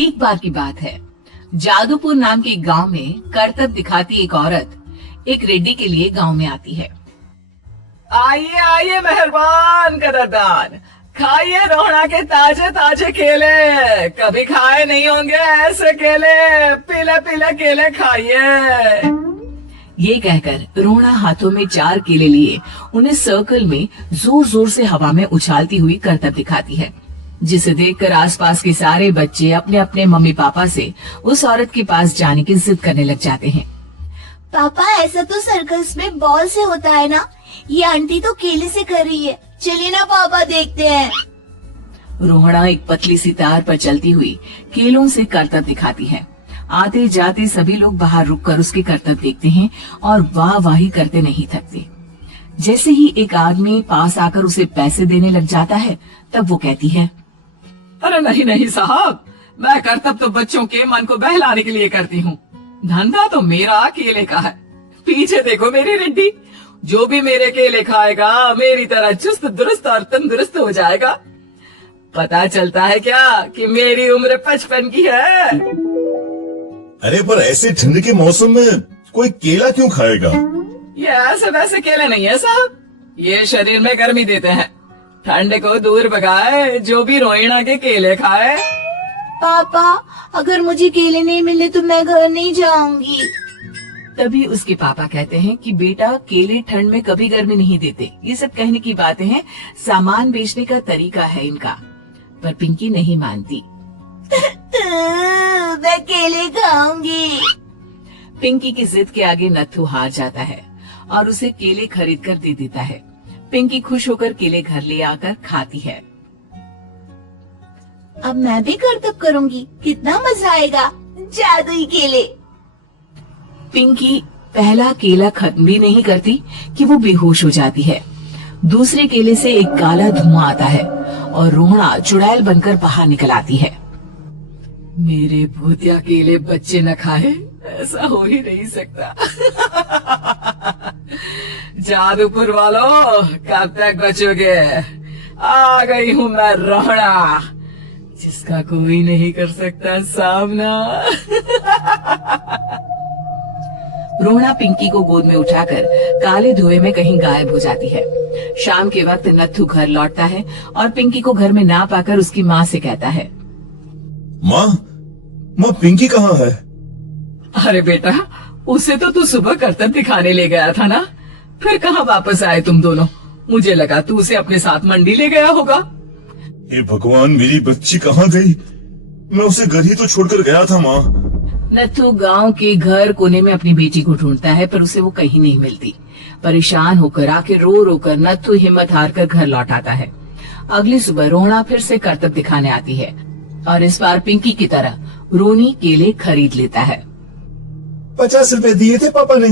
एक बार की बात है, जादूपुर नाम के एक गांव में करतब दिखाती एक औरत एक रेड्डी के लिए गांव में आती है। आइए आइए मेहरबान कदरदान, खाइए रोहड़ा के ताजे ताजे केले, कभी खाए नहीं होंगे ऐसे केले, पीले पीले केले खाइए। ये कहकर रोहड़ा हाथों में 4 केले लिए उन्हें सर्कल में जोर जोर से हवा में उछालती हुई करतब दिखाती है, जिसे देखकर आसपास के सारे बच्चे अपने अपने मम्मी पापा से उस औरत के पास जाने की जिद करने लग जाते हैं। पापा, ऐसा तो सर्कस में बॉल से होता है ना, ये आंटी तो केले से कर रही है, चलिए ना पापा देखते हैं। रोहड़ा एक पतली सी तार पर चलती हुई केलों से करतब दिखाती है। आते जाते सभी लोग बाहर रुककर उसके करतब देखते हैं और वाह वाही करते नहीं थकते। जैसे ही एक आदमी पास आकर उसे पैसे देने लग जाता है, तब वो कहती है, अरे नहीं नहीं साहब, मैं करतब तो बच्चों के मन को बहलाने के लिए करती हूँ, धंधा तो मेरा केले का है। पीछे देखो मेरी रेड्डी, जो भी मेरे केले खाएगा मेरी तरह चुस्त दुरुस्त और तंदुरुस्त हो जाएगा। पता चलता है क्या कि मेरी उम्र 55 की है। अरे पर ऐसे ठंड के मौसम में कोई केला क्यों खाएगा? ये ऐसे वैसे केले नहीं है साहब, ये शरीर में गर्मी देते हैं, ठंड को दूर भगाए जो भी रोहिणा के केले खाए। पापा, अगर मुझे केले नहीं मिले तो मैं घर नहीं जाऊंगी। तभी उसके पापा कहते हैं कि बेटा, केले ठंड में कभी गर्मी नहीं देते, ये सब कहने की बातें हैं, सामान बेचने का तरीका है इनका। पर पिंकी नहीं मानती। मैं केले खाऊंगी। पिंकी की जिद के आगे नत्थू हार जाता है और उसे केले खरीद कर दे देता है। पिंकी खुश होकर केले घर ले आकर खाती है। अब मैं भी करतब करूंगी, कितना मजा आएगा, जादुई केले। पिंकी पहला केला खत्म भी नहीं करती कि वो बेहोश हो जाती है। दूसरे केले से एक काला धुआं आता है और रोहड़ा चुड़ैल बनकर बाहर निकल आती है। मेरे भूतिया केले बच्चे न खाए, ऐसा हो ही नहीं सकता। जादूपुर वालों, कब तक बचोगे? आ गई हूँ मैं रोहड़ा, जिसका कोई नहीं कर सकता सामना। रोहड़ा पिंकी को गोद में उठाकर काले धुएं में कहीं गायब हो जाती है। शाम के वक्त नत्थू घर लौटता है और पिंकी को घर में ना पाकर उसकी माँ से कहता है, माँ पिंकी कहाँ है? अरे बेटा, उसे तो तू सुबह करतब दिखाने ले गया था ना, फिर कहाँ वापस आए तुम दोनों? मुझे लगा तू उसे अपने साथ मंडी ले गया होगा। हे भगवान, मेरी बच्ची कहाँ गई? मैं उसे घर ही तो छोड़कर गया था माँ। नत्थू गांव के घर कोने में अपनी बेटी को ढूंढता है, पर उसे वो कहीं नहीं मिलती। परेशान होकर आखिर रो रो कर नत्थू हिम्मत हार कर घर लौट आता है। अगली सुबह रोहड़ा फिर से करतब दिखाने आती है और इस बार पिंकी की तरह रोनी केले खरीद लेता है। 50 रुपए दिए थे पापा ने,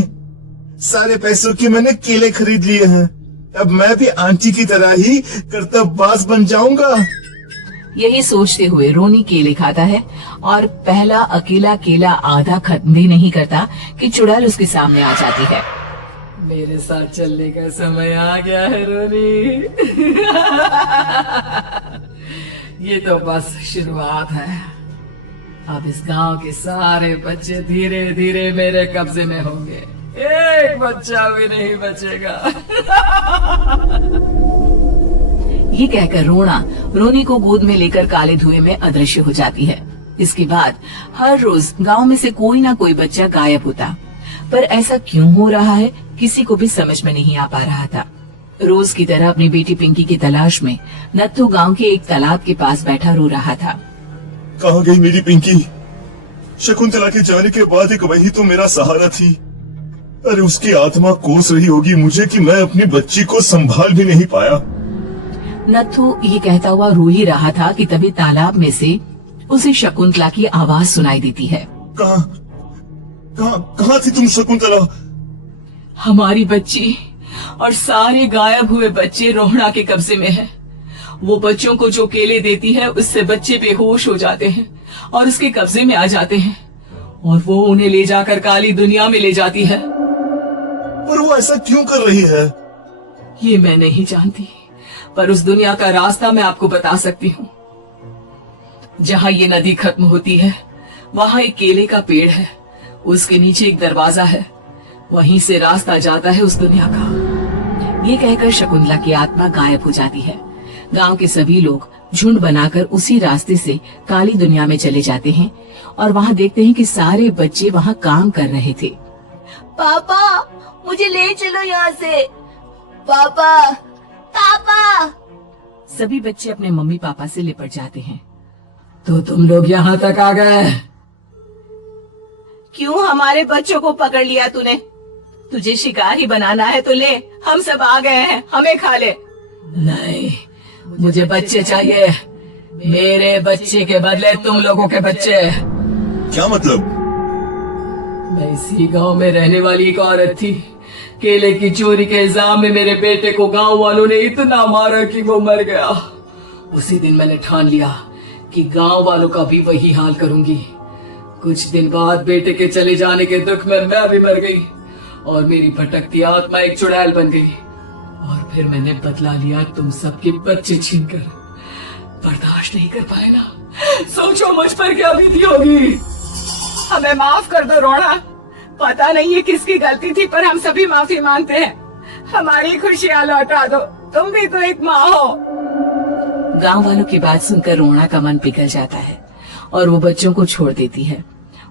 सारे पैसों के मैंने केले खरीद लिए हैं। अब मैं भी आंटी की तरह ही करतबबाज बन जाऊंगा। यही सोचते हुए रोनी केले खाता है और पहला अकेला केला आधा खत्म भी नहीं करता कि चुड़ैल उसके सामने आ जाती है। मेरे साथ चलने का समय आ गया है रोनी। ये तो बस शुरुआत है, अब इस गांव के सारे बच्चे धीरे धीरे मेरे कब्जे में होंगे, एक बच्चा भी नहीं बचेगा। ये कहकर रोनी को गोद में लेकर काले धुएं में अदृश्य हो जाती है। इसके बाद हर रोज गांव में से कोई ना कोई बच्चा गायब होता, पर ऐसा क्यों हो रहा है किसी को भी समझ में नहीं आ पा रहा था। रोज की तरह अपनी बेटी पिंकी की तलाश में नत्थू गांव के एक तालाब के पास बैठा रो रहा था। कहाँ गई मेरी पिंकी? शकुंतला के जाने के बाद एक वही तो मेरा सहारा थी। अरे उसकी आत्मा कोस रही होगी मुझे कि मैं अपनी बच्ची को संभाल भी नहीं पाया। नत्थू ये कहता हुआ रो ही रहा था कि तभी तालाब में से उसे शकुंतला की आवाज सुनाई देती है। कहाँ थी तुम शकुंतला? हमारी बच्ची और सारे गायब हुए बच्चे रोहड़ा के कब्जे में हैं। वो बच्चों को जो केले देती है उससे बच्चे बेहोश हो जाते हैं और उसके कब्जे में आ जाते हैं और वो उन्हें ले जाकर काली दुनिया में ले जाती है। पर वो ऐसा क्यों कर रही है? ये मैं नहीं जानती, पर उस दुनिया का रास्ता मैं आपको बता सकती हूँ। जहाँ ये नदी खत्म होती है वहाँ एक केले का पेड़ है, उसके नीचे एक दरवाजा है, वहीं से रास्ता जाता है उस दुनिया का। ये कहकर शकुंतला की आत्मा गायब हो जाती है। गांव के सभी लोग झुंड बनाकर उसी रास्ते से काली दुनिया में चले जाते हैं और वहाँ देखते हैं कि सारे बच्चे वहाँ काम कर रहे थे। पापा मुझे ले चलो यहाँ से। पापा पापा। सभी बच्चे अपने मम्मी पापा से लिपट जाते हैं। तो तुम लोग यहाँ तक आ गए? क्यों हमारे बच्चों को पकड़ लिया तूने? तुझे शिकारी बनाना है तो ले, हम सब आ गए हैं, हमें खा ले। नहीं, मुझे बच्चे चाहिए, मेरे बच्चे के बदले तुम लोगों के बच्चे। क्या मतलब? मैं इसी गांव में रहने वाली एक औरत थी। केले की चोरी के इल्जाम में मेरे बेटे को गांव वालों ने इतना मारा कि वो मर गया। उसी दिन मैंने ठान लिया कि गांव वालों का भी वही हाल करूंगी। कुछ दिन बाद बेटे के चले जाने के दुख में मैं भी मर गई और मेरी भटकती आत्मा एक चुड़ैल बन गई। और फिर मैंने बदला लिया तुम सबके बच्चे छीनकर। बर्दाश्त नहीं कर पाए ना, सोचो मुझ पर क्या बीती होगी। हमें माफ कर दो रोना, पता नहीं है किसकी गलती थी पर हम सभी माफी मांगते हैं। हमारी खुशियाँ लौटा दो, तुम भी तो एक माँ हो। गांव वालों की बात सुनकर रोना का मन पिघल जाता है और वो बच्चों को छोड़ देती है।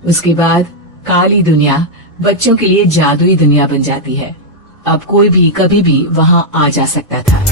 उसके बाद काली दुनिया बच्चों के लिए जादुई दुनिया बन जाती है। अब कोई भी कभी भी वहाँ आ जा सकता था।